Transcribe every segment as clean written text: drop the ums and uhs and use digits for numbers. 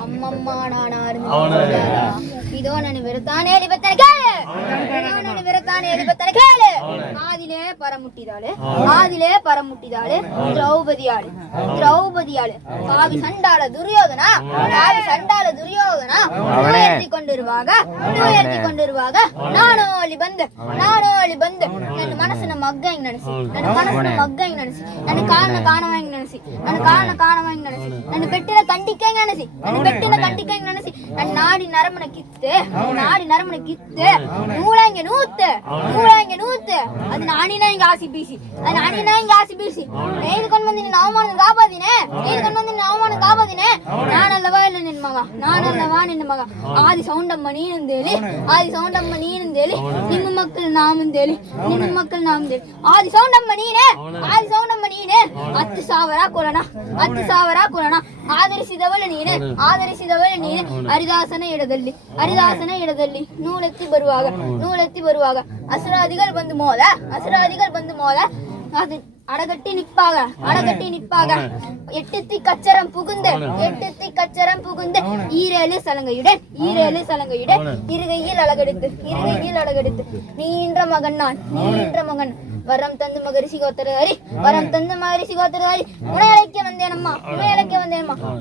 ಅಮ್ಮಮ್ಮ ನಾನಾರು ಇದೋ ನನ್ನ ವಿರುತ್ತಾನೆ ಹೇಳಿ ಬರ್ತಾನೆ ಕೇಳು. ನನ್ನ ವಿರುತ್ತಾನೆ ಹೇಳಿ ಬರ್ತಾನೆ ಕೇಳು. ಆದಿಲೇ ಪರ ಮುಟ್ಟಿದಾಳೆ ದ್ರೌಪದಿಯಾಳು ಕಾವಿ ಸಂಡಾಳ ದುರ್ಯೋಧನ ಎತ್ತಿಕೊಂಡಿರುವಾಗ ನಾನು ಅಲ್ಲಿ ಬಂದೆ ನನ್ನ ಮನಸ್ಸಿನ ಮಗ್ಗ ಹಿಂಗ್ ನೆನೆಸಿ ನನ್ನ ಕಾರಣ ನೆನೆಸಿ ನನ್ನ ಬೆಟ್ಟಿನ ಕಂಡಿಕೆ ನೆನೆಸಿ ನನ್ನ ನಾಡಿ ನರಮನ ಕಿತ್ತೆ ನೂಳಂಗೆ ನೂತ್ತೆ ಅದು ನಾಣಿನ ಹಿಂಗೆ ಆಸಿ ಬೀಸಿ ನೇಯ್ದುಕೊಂಡು ಬಂದಿನಿ ಅವಮಾನ ಕಾಪಾದಿನೇ ನಾನಲ್ಲವಾ ಇಲ್ಲ ನಿನ್ನ ಮಗ ಆದಿ ಸೌಂಡಮ್ಮ ನೀನಂದೇಳಿ ನಿಮ್ಮ ಮಕ್ಕಳು ನಾಮಂದೇಳಿ ಆದಿ ಸೌಂಡಮ್ಮ ನೀನೇ 10,000 ಕೊಡೋಣ ಆಧರಿಸಿದವಳು ನೀನೆ ಹರಿದಾಸನ ಎಡದಲ್ಲಿ ನೂಲೆತ್ತಿ ಬರುವಾಗ ಅಸುರಾದಿಗಳು ಬಂದು ಮೋದ ಅದು அடகட்டி நிப்பாக எட்டுத்தி கச்சரம் புகுந்து ஈரேலு சலங்கையுடன் இருகையில் அழகெடுத்து நீன்ற மகன் வரம் தந்து மகரிஷி கோத்திரதாரி உனை அழைக்க வந்தேனம்மா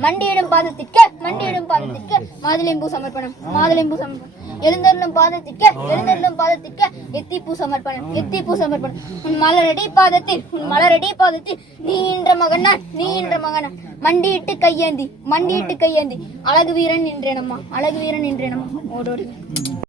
மண்டியிடும் பாதத்திற்கு மாதுளம்பூ சமர்ப்பணம் எழுந்தருளும் பாதத்திற்கு எத்திப்பூ சமர்ப்பணம் உன் மலரடி பாதத்தில் நீன்ற மகன் மண்டியிட்டு கையேந்தி அழகு வீரன் நின்றேனம்மா ஓடோடி